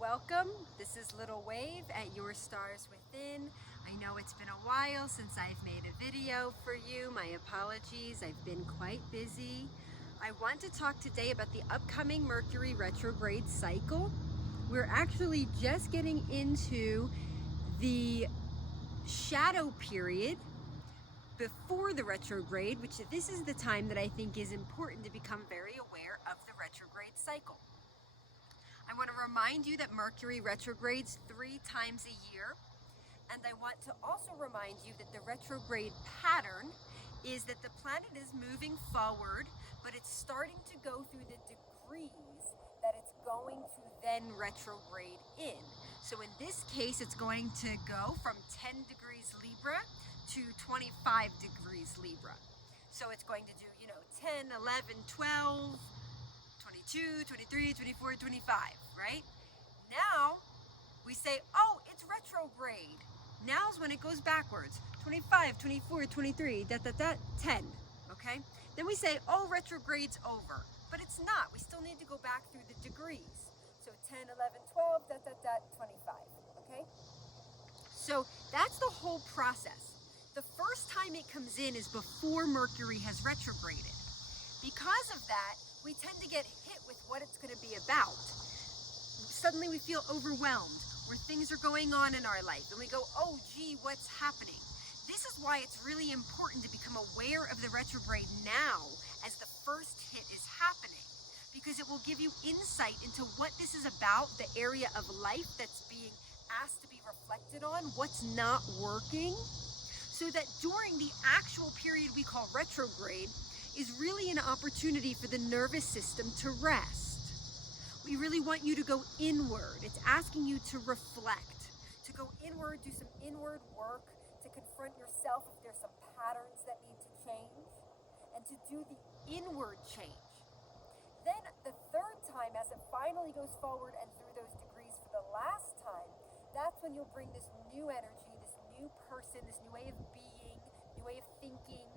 welcome. This is Little Wave at Your Stars Within. I know it's been a while since I've made a video for you. My apologies, I've been quite busy. I want to talk today about the upcoming Mercury retrograde cycle. We're actually just getting into the shadow period before the retrograde, which this is the time that I think is important to become very aware of the retrograde cycle. I want to remind you that Mercury retrogrades 3 times a year, and I want to also remind you that the retrograde pattern is that the planet is moving forward, but it's starting to go through the degrees that it's going to then retrograde in. So in this case, it's going to go from 10 degrees Libra to 25 degrees Libra. So it's going to do, 10, 11, 12, 22, 23, 24, 25, right? Now we say, oh, it's retrograde. Now's when it goes backwards. 25, 24, 23, 10, okay? Then we say, oh, retrograde's over. But it's not. We still need to go back through the degrees. So 10, 11, 12, 25, okay? So that's the whole process. The first time it comes in is before Mercury has retrograded. Because of that, we tend to get hit with what it's going to be about. Suddenly we feel overwhelmed, where things are going on in our life, and we go, oh gee, what's happening? This is why it's really important to become aware of the retrograde now as the first hit is happening, because it will give you insight into what this is about, the area of life that's being asked to be reflected on, what's not working, so that during the actual period we call retrograde is really an opportunity for the nervous system to rest. We really want you to go inward. It's asking you to reflect, to go inward, do some inward work, to confront yourself if there's some patterns that need to change, and to do the inward change. Then the third time, as it finally goes forward and through those degrees for the last time, that's when you'll bring this new energy, this new person, this new way of being, new way of thinking,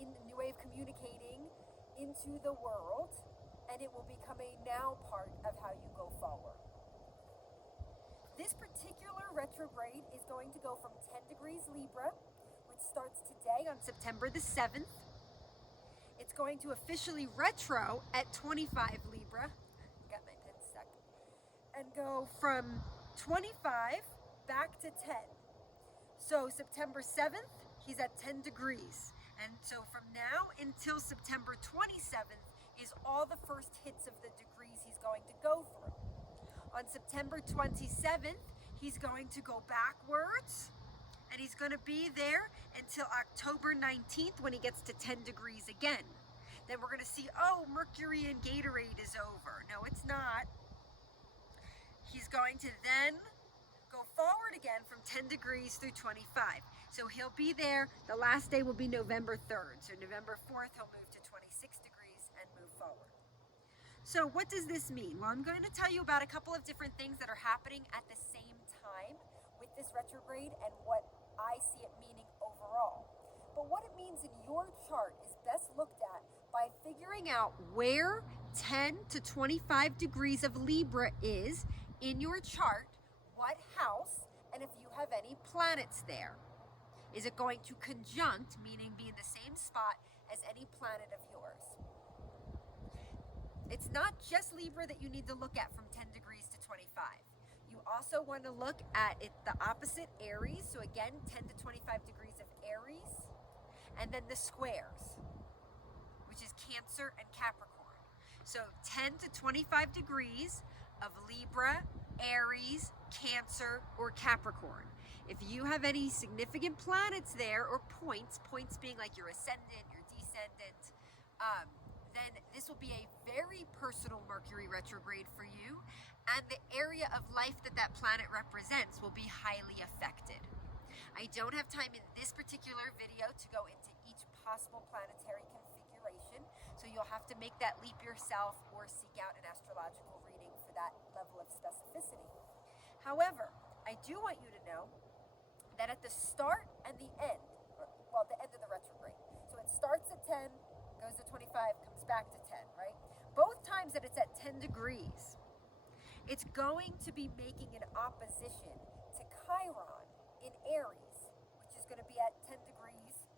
in the new way of communicating into the world, and it will become a now part of how you go forward. This particular retrograde is going to go from 10 degrees Libra, which starts today on September the 7th. It's going to officially retro at 25 Libra, got my pen stuck, and go from 25 back to 10. So September 7th, he's at 10 degrees. And so from now until September 27th is all the first hits of the degrees he's going to go through. On September 27th, he's going to go backwards, and he's going to be there until October 19th when he gets to 10 degrees again. Then we're going to see, oh, Mercury and Gatorade is over. No, it's not. He's going to then go forward again from 10 degrees through 25. So he'll be there. The last day will be November 3rd. So November 4th, he'll move to 26 degrees and move forward. So what does this mean? Well, I'm going to tell you about a couple of different things that are happening at the same time with this retrograde and what I see it meaning overall. But what it means in your chart is best looked at by figuring out where 10 to 25 degrees of Libra is in your chart, what house, and if you have any planets there. Is it going to conjunct, meaning be in the same spot as any planet of yours? It's not just Libra that you need to look at from 10 degrees to 25. You also want to look at it, the opposite Aries. So again, 10 to 25 degrees of Aries. And then the squares, which is Cancer and Capricorn. So 10 to 25 degrees of Libra, Aries, Cancer, or Capricorn. If you have any significant planets there, or points being like your ascendant, your descendant, then this will be a very personal Mercury retrograde for you, and the area of life that that planet represents will be highly affected. I don't have time in this particular video to go into each possible planetary configuration, so you'll have to make that leap yourself or seek out an astrological reading for that level of specificity. However, I do want you to know that at the start and the end, the end of the retrograde, so it starts at 10, goes to 25, comes back to 10, right? Both times that it's at 10 degrees, it's going to be making an opposition to Chiron in Aries, which is going to be at 10 degrees.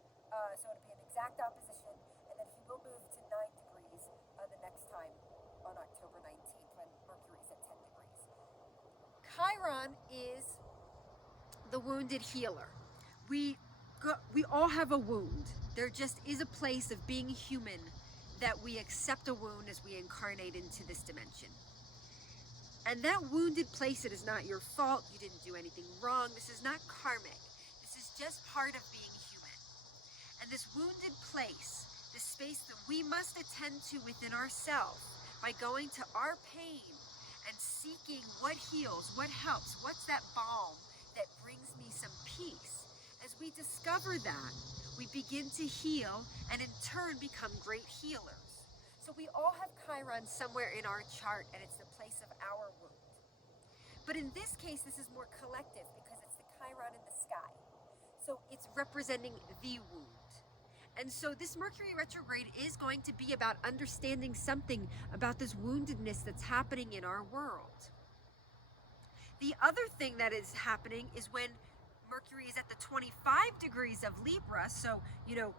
So it'll be an exact opposition, and then he will move to 9 degrees the next time on October 19th when Mercury is at 10 degrees. Chiron is the wounded healer. We all have a wound. There just is a place of being human that we accept a wound as we incarnate into this dimension. And that wounded place, it is not your fault. You didn't do anything wrong. This is not karmic. This is just part of being human. And this wounded place, this space that we must attend to within ourselves by going to our pain and seeking what heals, what helps, what's that balm that brings me some peace. As we discover that, we begin to heal and in turn become great healers. So we all have Chiron somewhere in our chart, and it's the place of our wound. But in this case, this is more collective because it's the Chiron in the sky. So it's representing the wound. And so this Mercury retrograde is going to be about understanding something about this woundedness that's happening in our world. The other thing that is happening is when Mercury is at the 25 degrees of Libra, so, you know,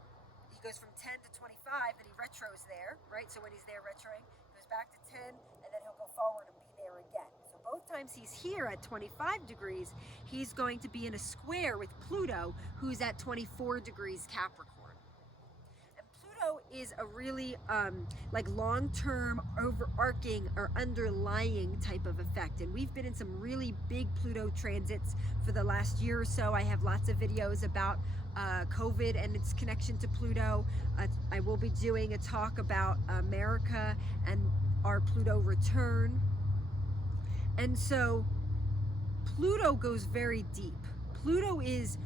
he goes from 10 to 25 and he retros there, right? So when he's there retroing, he goes back to 10 and then he'll go forward and be there again. So both times he's here at 25 degrees, he's going to be in a square with Pluto, who's at 24 degrees Capricorn. And Pluto is a really like long-term, overarching or underlying type of effect. And we've been in some really big Pluto transits for the last year or so. I have lots of videos about COVID and its connection to Pluto. I will be doing a talk about America and our Pluto return. And so Pluto goes very deep. Pluto is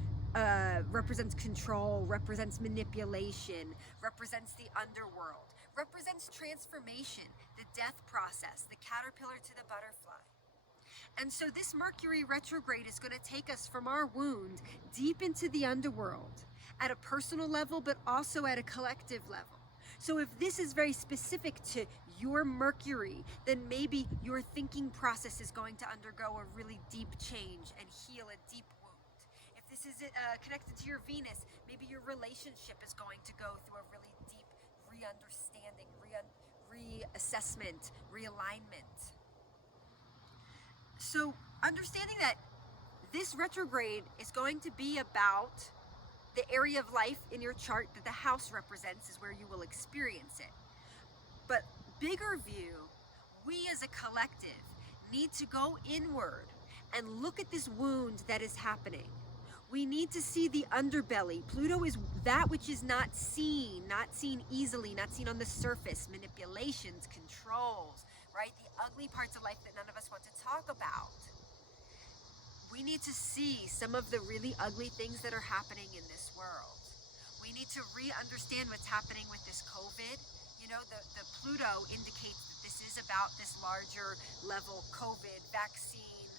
represents control, represents manipulation, represents the underworld, represents transformation, the death process, the caterpillar to the butterfly. And so this Mercury retrograde is going to take us from our wound deep into the underworld at a personal level, but also at a collective level. So if this is very specific to your Mercury, then maybe your thinking process is going to undergo a really deep change and heal a deep wound. If this is connected to your Venus, maybe your relationship is going to go through a really deep re-understanding, reassessment, realignment. So understanding that this retrograde is going to be about the area of life in your chart that the house represents is where you will experience it. But bigger view, we as a collective need to go inward and look at this wound that is happening. We need to see the underbelly. Pluto is that which is not seen easily, not seen on the surface, manipulations, controls, right? The ugly parts of life that none of us want to talk about. We need to see some of the really ugly things that are happening in this world. We need to re-understand what's happening with this COVID. You know, the Pluto indicates that this is about this larger level COVID vaccine,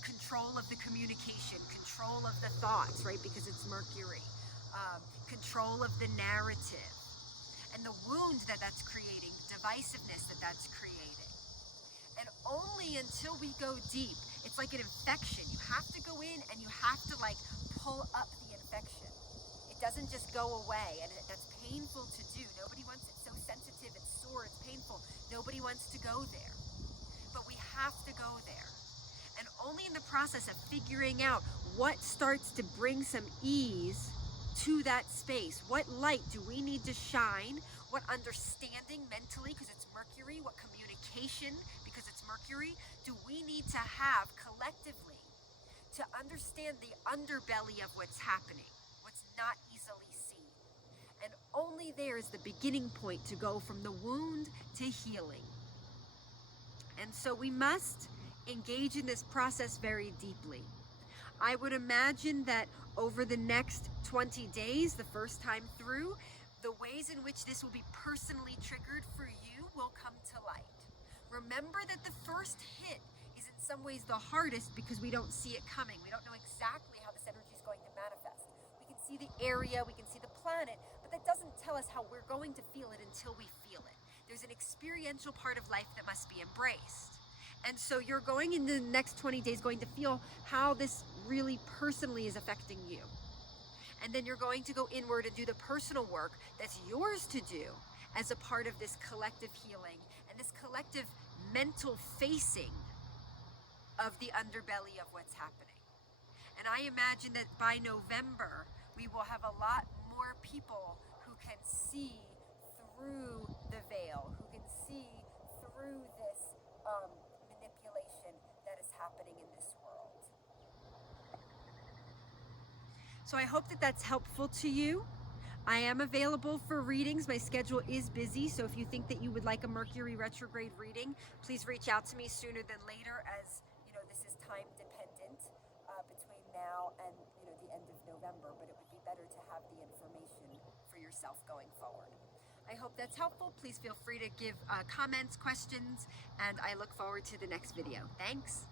control of the communication, control of the thoughts, right? Because it's Mercury, control of the narrative, and the wound that's creating, divisiveness that's creating. And only until we go deep, it's like an infection. You have to go in and you have to like pull up the infection. It doesn't just go away, and that's painful to do. Nobody wants it. So sensitive, it's sore, it's painful. Nobody wants to go there. But we have to go there. And only in the process of figuring out what starts to bring some ease to that space. What light do we need to shine? What understanding mentally, because it's Mercury, what communication, because it's Mercury, do we need to have collectively to understand the underbelly of what's happening, what's not easily seen. And only there is the beginning point to go from the wound to healing. And so we must engage in this process very deeply. I would imagine that over the next 20 days, the first time through, the ways in which this will be personally triggered for you will come to light. Remember that the first hit is in some ways the hardest because we don't see it coming. We don't know exactly how this energy is going to manifest. We can see the area, we can see the planet, but that doesn't tell us how we're going to feel it until we feel it. There's an experience experiential part of life that must be embraced. And so you're going in the next 20 days going to feel how this really personally is affecting you. And then you're going to go inward and do the personal work that's yours to do as a part of this collective healing and this collective mental facing of the underbelly of what's happening. And I imagine that by November, we will have a lot more people who can see through the veil, who can see through this manipulation that is happening in this world. So I hope that that's helpful to you. I am available for readings. My schedule is busy, so if you think that you would like a Mercury retrograde reading, please reach out to me sooner than later, as you know, this is time dependent between now and the end of November, but it would be better to have the information for yourself going forward. I hope that's helpful. Please feel free to give comments, questions, and I look forward to the next video. Thanks.